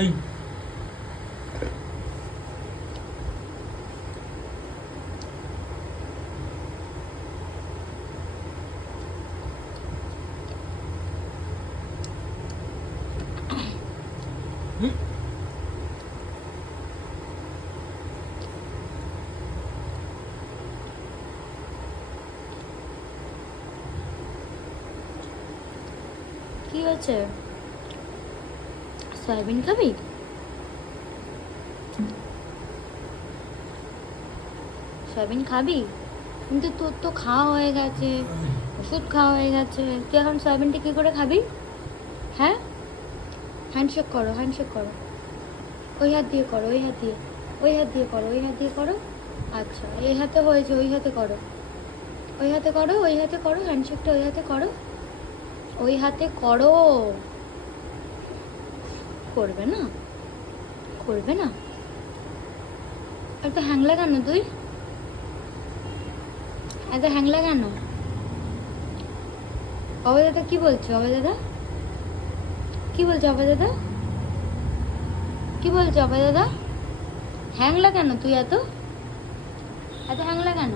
এই কি হয়েছে? সয়াবিন খাবি? সয়াবিন খাবি? কিন্তু তোর তো খাওয়া হয়ে গেছে, ওষুধ খাওয়া হয়ে গেছে, তুই এখন সয়াবিনটা কি করে খাবি? হ্যাঁ, হ্যান্ডশেক করো, হ্যান্ডশেক করো। ওই হাত দিয়ে করো, ওই হাত দিয়ে, ওই হাত দিয়ে করো, ওই হাত দিয়ে করো। আচ্ছা, এই হাতে হয়েছে, ওই হাতে করো, ওই হাতে করো, ওই হাতে করো, হ্যান্ডশেকটা ওই হাতে করো, ওই হাতে করো। করবে না, করবে না? এত হ্যাংলা কেন তুই? এত হ্যাংলা কেন? অভয় দাদা কি বলছে? অভয় দাদা কি বলছে? অভয় দাদা কি বলছে? অভয় দাদা হ্যাংলা কেন তুই? এত এত হ্যাংলা কেন?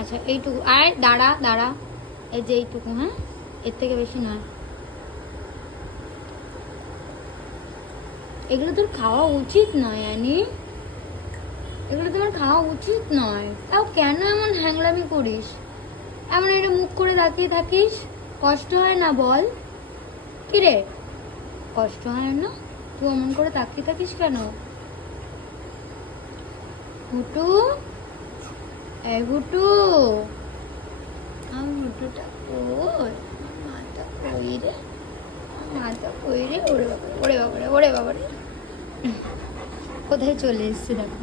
আচ্ছা, এইটুকু। আয় দাঁড়া দাঁড়া, এই যে এইটুকু, হ্যাঁ, এর থেকে বেশি নয়। এগুলো তোর খাওয়া উচিত নয় অ্যানি, এগুলো তোমার খাওয়া উচিত নয়। তাও কেন এমন হ্যাংলামি করিস? এমন এটা মুখ করে তাকিয়ে থাকিস? কষ্ট হয় না বল? কি রে, কষ্ট হয় না? তুই এমন করে তাকিয়ে থাকিস কেন? হুটু, এই হুটু, আমার হুটুটা কই? আমার মাটা কই রে? আমার মাটা কই রে? ওরে বাবারে, ওরে বাবারে, ওরে বাবারে, কোথায় চলে এসছে দেখো,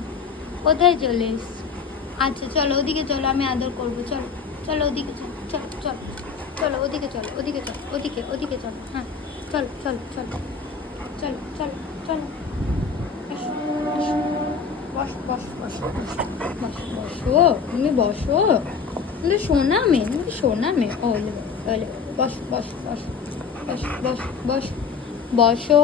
কোথায় চলে এসছে। আচ্ছা চলো ওদিকে চলো, আমি আদর করবো। চলো চলো ওদিকে চলো, চলো চলো চলো ওদিকে চলো, ওদিকে চলো, ওদিকে ওদিকে চলো। হ্যাঁ চলো চলো চলো চলো চলো চলো। এসো, এসো। বসো বসো বসো বসো বসো, তুমি বসো। তুমি সোনা মেয়ে, তুমি সোনা মেয়ে। ওলে ওলে, বসো বসো বসো বসো বসো বসো বসো।